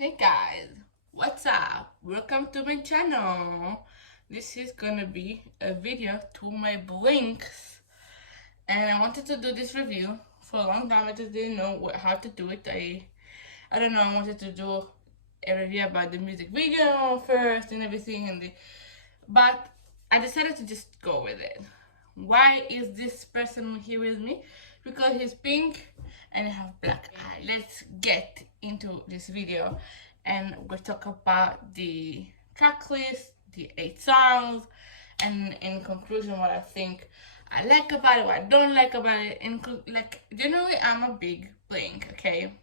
Hey guys, what's up? Welcome to my channel. This is gonna be a video to my blinks, and I wanted to do this review for a long time. I just didn't know how to do it. I don't know. I wanted to do a review about the music video first and everything, but I decided to just go with it. Why is this person here with me? Because he's pink and I have black eye. Let's get into this video and we'll talk about the track list, the 8 songs, and in conclusion what I think I like about it, what I don't like about it. Like generally I'm a big Blink, okay?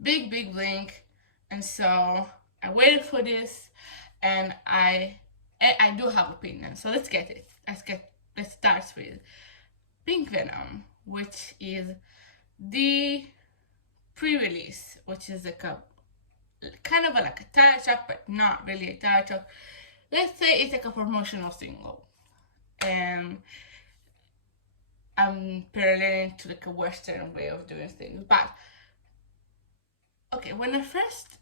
Big Blink, and so I waited for this and I do have opinion. So let's get it. Let's start with Pink Venom, which is the pre-release, which is like a kind of like a title track, but not really a title track. Let's say it's like a promotional single, and I'm paralleling to like a Western way of doing things. But okay, when I first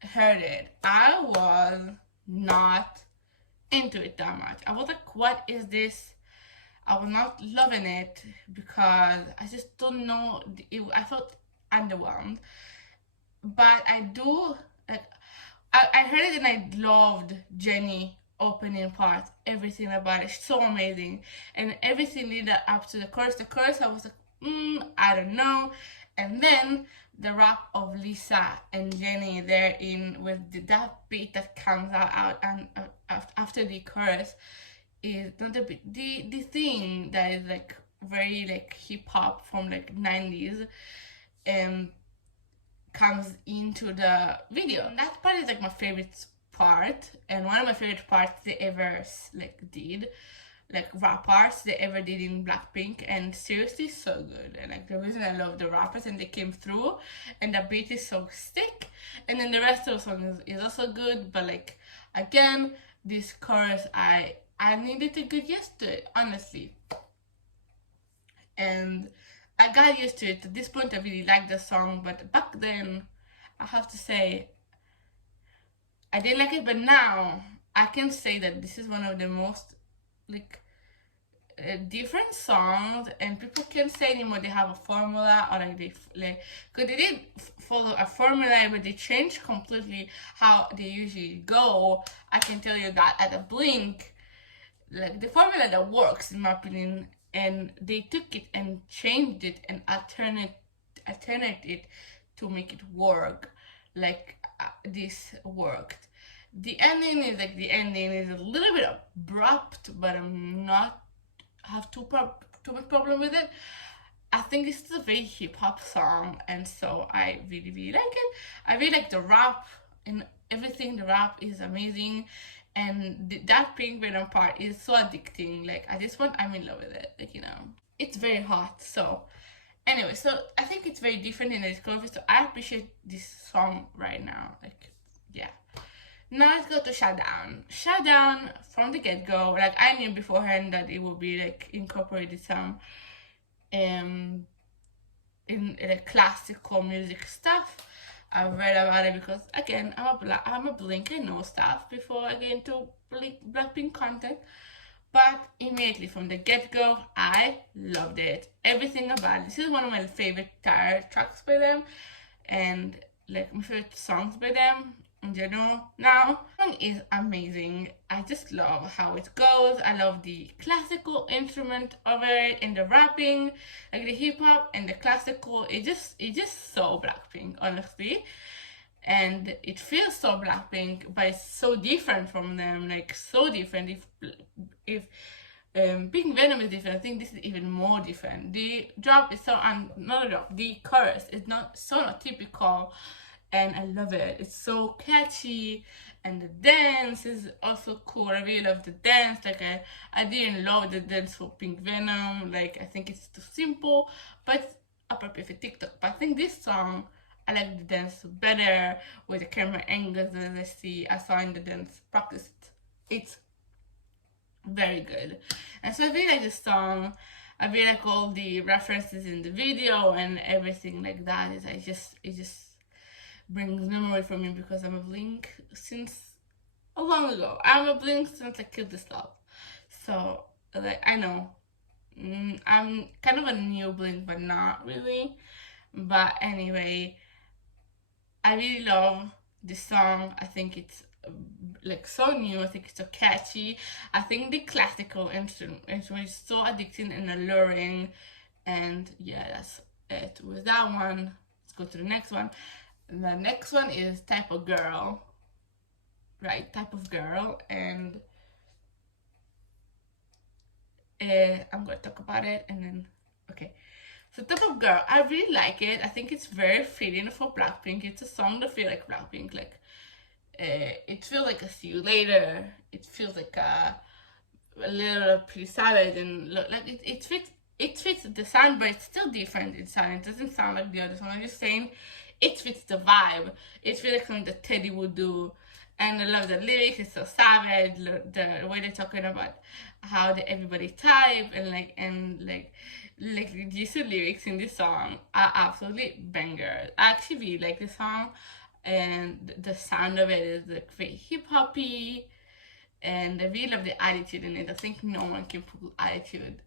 heard it, I was not into it that much. I was like, what is this? I was not loving it because I just don't know. I felt underwhelmed. But I do, like, I heard it and I loved Jenny opening part. Everything about it, so amazing. And everything leading up to the chorus. The chorus, I was like, I don't know. And then the rap of Lisa and Jenny there in with that beat that comes out and after the chorus is not the beat, the thing that is like very like hip hop from like 90s and comes into the video. And that part is like my favorite part and one of my favorite parts they ever like did, like rap parts they ever did in Blackpink, and seriously so good. And like the reason I love the rappers and they came through and the beat is so thick, and then the rest of the song is also good, but like again this chorus I needed to get used to it, honestly. And I got used to it. At this point I really liked the song, but back then I have to say I didn't like it, but now I can say that this is one of the most like different songs, and people can't say anymore they have a formula or like because they did follow a formula but they changed completely how they usually go. I can tell you that at a Blink, like the formula that works in my opinion, and they took it and changed it and alternate it to make it work. Like this worked. The ending is like the ending is a little bit abrupt, but I'm not have too much problem with it. I think this is a very hip hop song, and so I really like it. I really like the rap and everything. The rap is amazing, and that Pink Venom part is so addicting. Like at this point, I'm in love with it. Like it's very hot. So anyway, so I think it's very different in the discovery. So I appreciate this song right now. Like yeah. Now let's go to Shutdown. Shutdown from the get-go, like I knew beforehand that it would be like incorporated some in the classical music stuff. I've read about it because again I'm a Blink, I know stuff before I get into Blackpink content. But immediately from the get-go, I loved it. Everything about it. This is one of my favorite tracks by them, and like my favorite songs by them in general. Now, the song is amazing. I just love how it goes. I love the classical instrument of it and the rapping, like the hip hop and the classical. It just so Blackpink, honestly. And it feels so Blackpink, but it's so different from them, like so different. If Pink Venom is different, I think this is even more different. The drop is so not a drop. The chorus is not typical, and I love it. It's so catchy, and the dance is also cool. I really love the dance. Like I didn't love the dance for Pink Venom. Like I think it's too simple, but appropriate for TikTok. But I think this song, I like the dance better with the camera angles that I saw in the dance practice. It's very good. And so I really like this song. I really like all the references in the video and everything like that. It just brings memory for me because I'm a Blink since a long ago. I'm a Blink since I killed this love. So like I know, I'm kind of a new Blink, but not really. But anyway, I really love this song. I think it's like so new. I think it's so catchy. I think the classical instrument is so addicting and alluring. And yeah, that's it with that one. Let's go to the next one. The next one is Type of Girl, right? Type of Girl, and I'm gonna talk about it and then okay. So Type of Girl, I really like it. I think it's very fitting for Blackpink. It's a song that feels like Blackpink. Like it feels like a See You Later. It feels like a little Pretty Savage, and like it fits. It fits the sound, but it's still different in sound. It doesn't sound like the other song. I'm just saying, it fits the vibe. It feels like something that Teddy would do. And I love the lyrics. It's so savage. The way they're talking about how everybody type and these lyrics in this song are absolutely bangers. I actually really like this song, and the sound of it is like very hip hoppy, and I really love the attitude in it. I think no one can put attitude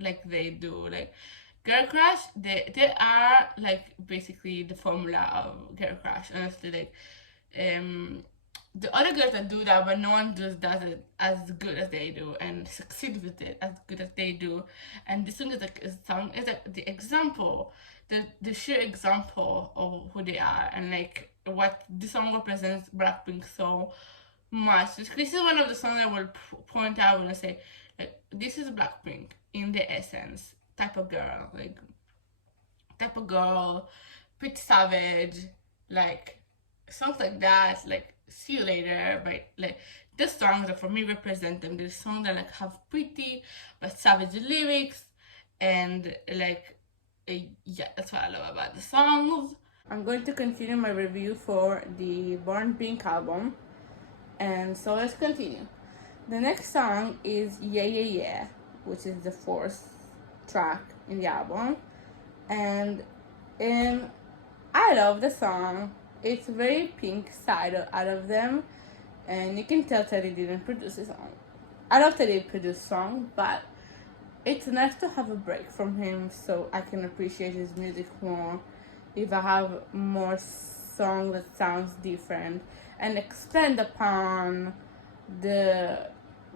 like they do. Like Girl Crush, they are like basically the formula of Girl Crush. Honestly, like the other girls that do that, but no one does it as good as they do and succeed with it as good as they do. And this one is like a song is like the example, the sheer example of who they are and like what this song represents Blackpink so much. This is one of the songs I will point out when I say like this is Blackpink in the essence. Type of girl, like Type of Girl, Pretty Savage, like songs like that, like See You Later, but like the songs that for me represent them. The songs that like have pretty but savage lyrics, and like yeah, that's what I love about the songs. I'm going to continue my review for the Born Pink album, and so let's continue. The next song is Yeah Yeah Yeah, which is the fourth track in the album, and I love the song. It's very Pink side out of them, and you can tell Teddy didn't produce the song. I love Teddy produced song, but it's nice to have a break from him so I can appreciate his music more. If I have more song that sounds different and expand upon the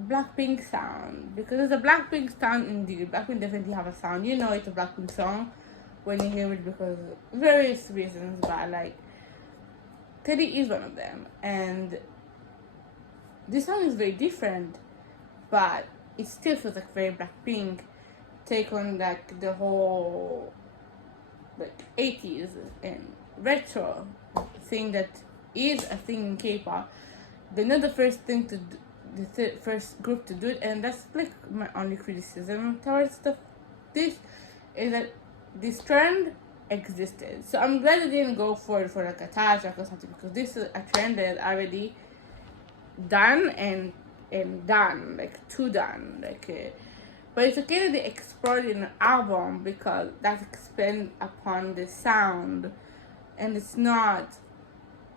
Blackpink sound, because the Blackpink sound indeed, Blackpink definitely have a sound. You know it's a Blackpink song when you hear it because of various reasons, but like Teddy is one of them, and this song is very different, but it still feels like very Blackpink take on like the whole like 80s and retro thing that is a thing in K-pop. They're not the first thing to do, the first group to do it, and that's like my only criticism towards this is that this trend existed. So I'm glad they didn't go for it for like a tie track or something, because this is a trend that is already done and done, like too done, like but it's okay that they explore it in an album because that expand upon the sound, and it's not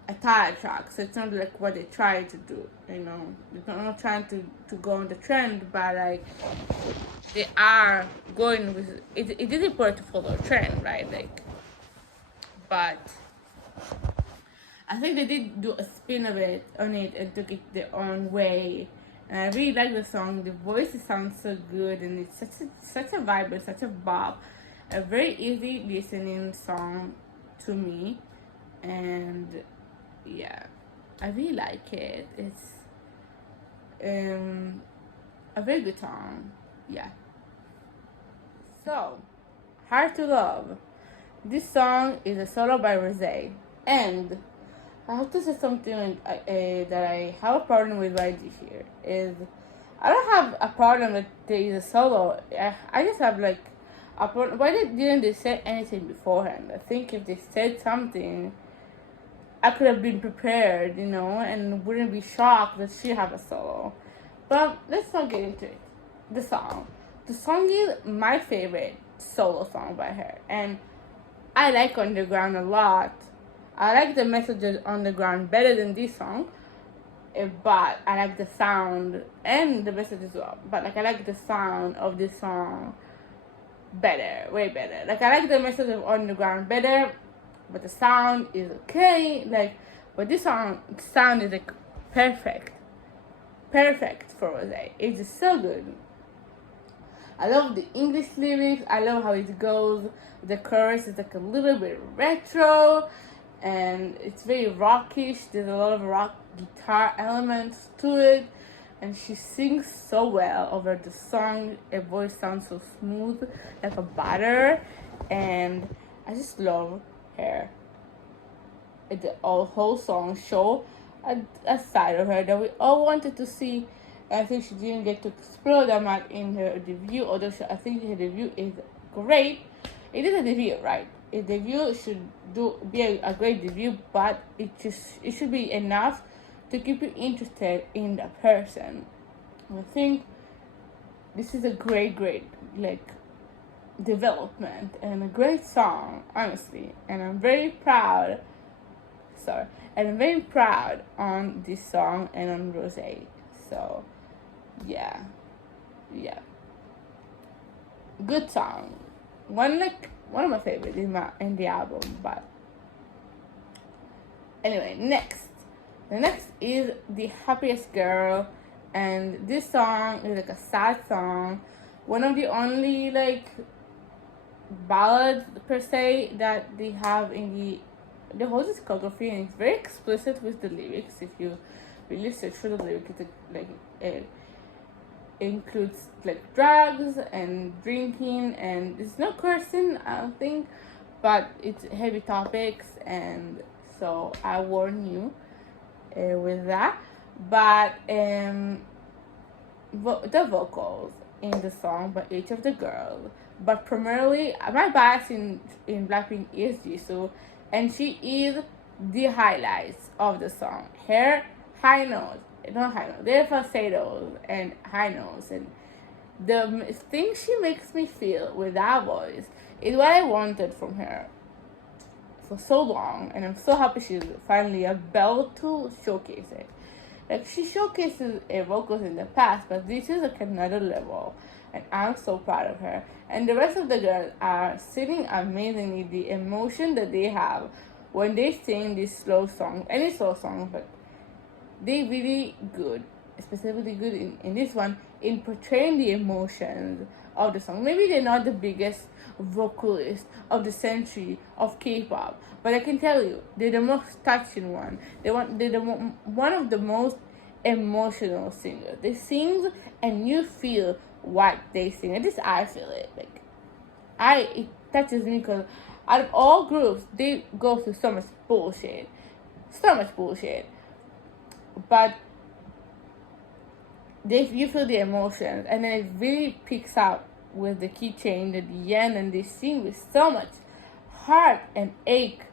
a tire track, so it's not like what they try to do, you know. They're not trying to go on the trend, but like they are going with it. It is important to follow a trend, right? Like, but I think they did do a spin of it on it and took it their own way. And I really like the song. The voices sound so good, and it's such a vibe, such a bop. A very easy listening song to me, and yeah, I really like it. It's a very good song. Yeah. So, Hard to Love. This song is a solo by Rosé, and I have to say something that I have a problem with YG here. Is I don't have a problem that there is a solo. I just have like a problem. Why didn't they say anything beforehand? I think if they said something, I could have been prepared, you know, and wouldn't be shocked that she have a solo. But let's not get into it. The song. The song is my favorite solo song by her, and I like Underground a lot. I like the messages on the ground better than this song, but I like the sound and the messages as well. But like I like the sound of this song better, way better. Like I like the message of on the ground better, but the sound is okay. Like, but this sound is like perfect, perfect for Rose. It's just so good. I love the English lyrics. I love how it goes. The chorus is like a little bit retro, and it's very rockish. There's a lot of rock guitar elements to it, and she sings so well over the song. Her voice sounds so smooth, like a butter, and I just love her. The whole song show a side of her that we all wanted to see. I think she didn't get to explore that much in her debut, although I think her debut is great. It is a debut, right? A debut should be a great debut, but it should be enough to keep you interested in the person. I think this is a great like development and a great song, honestly. And I'm very proud. And I'm very proud on this song and on Rosé. So, yeah, good song. One of my favorites in the album. But anyway, the next is The Happiest Girl, and this song is like a sad song. One of the only like ballads per se that they have in the whole discography, and it's very explicit with the lyrics. If you really search for the lyrics, it includes like drugs and drinking, and it's not cursing, I don't think, but it's heavy topics, and so I warn you with that. But the vocals in the song by each of the girls, but primarily my bias in Blackpink is Jisoo, and she is the highlights of the song. Her high notes, not high notes, their falsettos and high notes, and the thing she makes me feel with that voice is what I wanted from her for so long, and I'm so happy she's finally able to showcase it. Like, she showcases her vocals in the past, but this is like another level, and I'm so proud of her. And the rest of the girls are singing amazingly. The emotion that they have when they sing these slow songs, any slow song, but they really good, specifically good in this one, in portraying the emotions of the song. Maybe they're not the biggest vocalist of the century of K-pop, but I can tell you, they're the most touching one. They're one of the most emotional singers. They sing and you feel what they sing. At least I feel it. Like, it touches me, because out of all groups, they go through so much bullshit, but you feel the emotions, and then it really picks up with the keychain at the end, and they sing with so much heart and ache,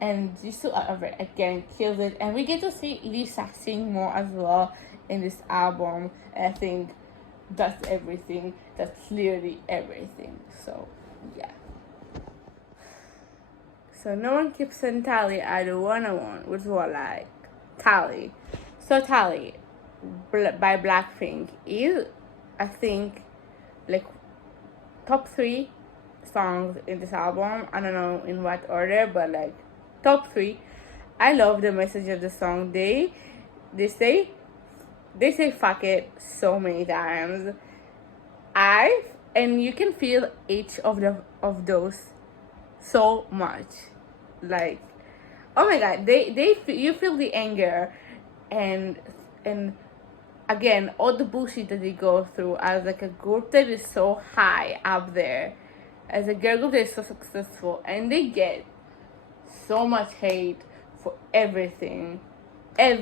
and Jisoo again kills it, and we get to see Lisa sing more as well in this album, and I think that's everything. That's clearly everything. So yeah. So no one keeps on tally at the 101, which was like Tally. So Tally by Blackpink is, I think, like top 3 songs in this album. I don't know in what order, but like top 3. I love the message of the song. They say fuck it so many times. And you can feel each of those so much. Like, oh my god, you feel the anger, and again, all the bullshit that they go through as like a group that is so high up there, as a girl group that is so successful, and they get so much hate for everything. But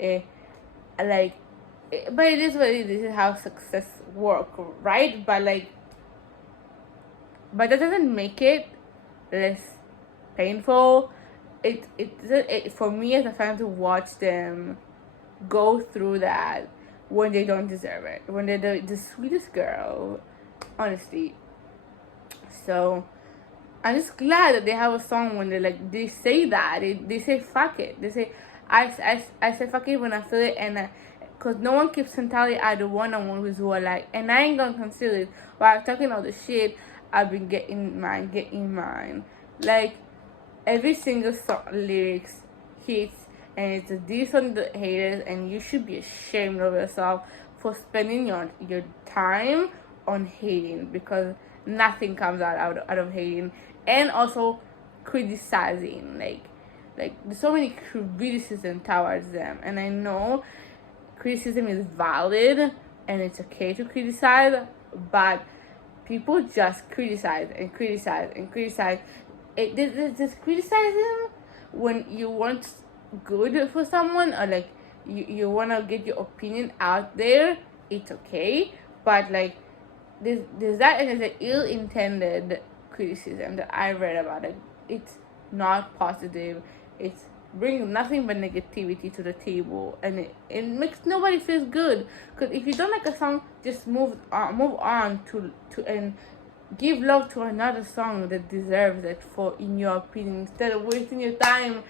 it is what it is. This is how success works, right? But that doesn't make it less painful. It for me as a fan to watch them go through that when they don't deserve it, when they're the sweetest girl, honestly. So I'm just glad that they have a song when they say that they say fuck it. They say I say fuck it when I feel it, and because no one keeps Santali are the one on one who's who are like, and I ain't gonna conceal it. While I'm talking all the shit, I've been getting mine. Like every single song lyrics hits, and it's a diss on the haters, and you should be ashamed of yourself for spending your time on hating, because nothing comes out of hating, and also criticizing. Like there's so many criticism towards them, and I know criticism is valid and it's okay to criticize, but people just criticize and criticize and criticize. This criticism when you want good for someone, or like you want to get your opinion out there, it's okay, but like there's that, and there's an ill-intended criticism that I read about it. It's not positive. It's bringing nothing but negativity to the table, and it makes nobody feel good. Because if you don't like a song, just move on to and give love to another song that deserves it, for in your opinion, instead of wasting your time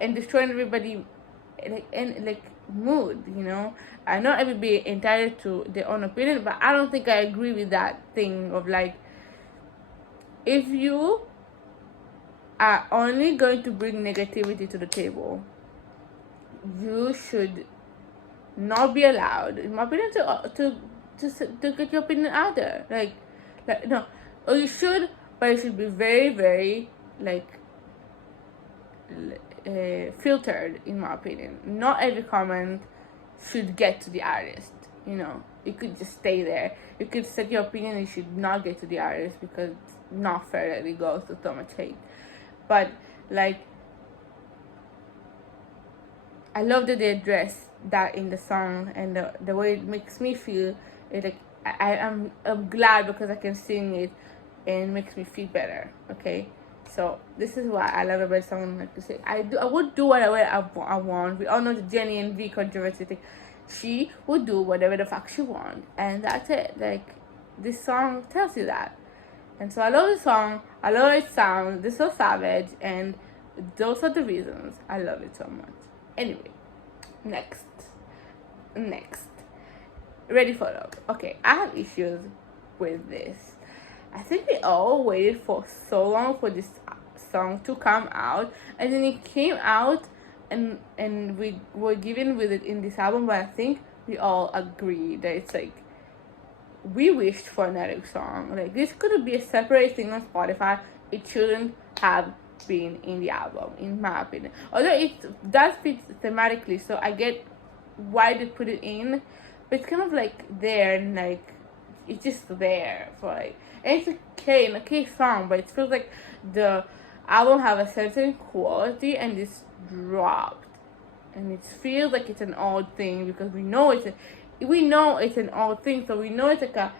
and destroying everybody and mood. I know everybody entitled to their own opinion, but I don't think I agree with that thing of like, if you are only going to bring negativity to the table, you should not be allowed, in my opinion, to get your opinion out there. Like no, or you should, but it should be very, very filtered, in my opinion. Not every comment should get to the artist. You could just stay there. You could set your opinion. You should not get to the artist, because it's not fair that it goes to so much hate. But I love that they address that in the song, and the way it makes me feel. I'm glad because I can sing it, and it makes me feel better. Okay. So this is why I love about song. Like to say, I would do whatever I want. We all know the Jenny and V controversy thing. She would do whatever the fuck she want, and that's it. Like, this song tells you that, and so I love the song. I love its sound. It's so savage, and those are the reasons I love it so much. Anyway, next, ready for love. Okay, I have issues with this. I think we all waited for so long for this song to come out, and then it came out, and we were given with it in this album. But I think we all agree that it's like, we wished for another song. Like, this could be a separate thing on Spotify. It shouldn't have been in the album, in my opinion. Although it does fit thematically, so I get why they put it in, but it's kind of like there, and like it's just there for like, and it's an okay song, but it feels like the album have a certain quality and it's dropped, and it feels like it's an old thing, because we know it's an old thing, so we know it's like a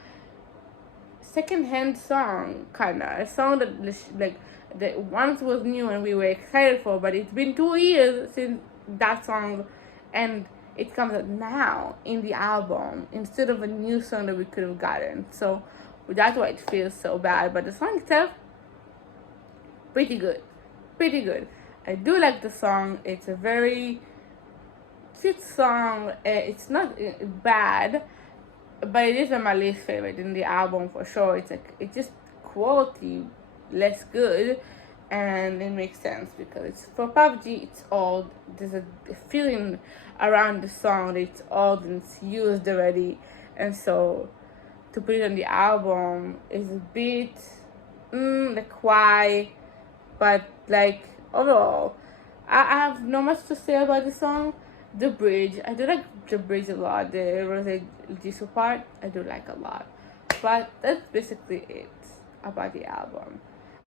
second-hand song, kind of a song that once was new and we were excited for, but it's been 2 years since that song, and it comes out now in the album instead of a new song that we could have gotten. So that's why it feels so bad. But the song itself, pretty good. I do like the song. It's a very cute song. It's not bad, but it is my least favorite in the album for sure. It's just quality less good, and it makes sense because it's for PUBG. It's old. There's a feeling around the song that it's old and it's used already, and so to put it on the album is a bit why. But like, overall, I have not much to say about the song. The bridge, I do like the bridge a lot. The Rose Jisoo part, I do like a lot. But that's basically it about the album.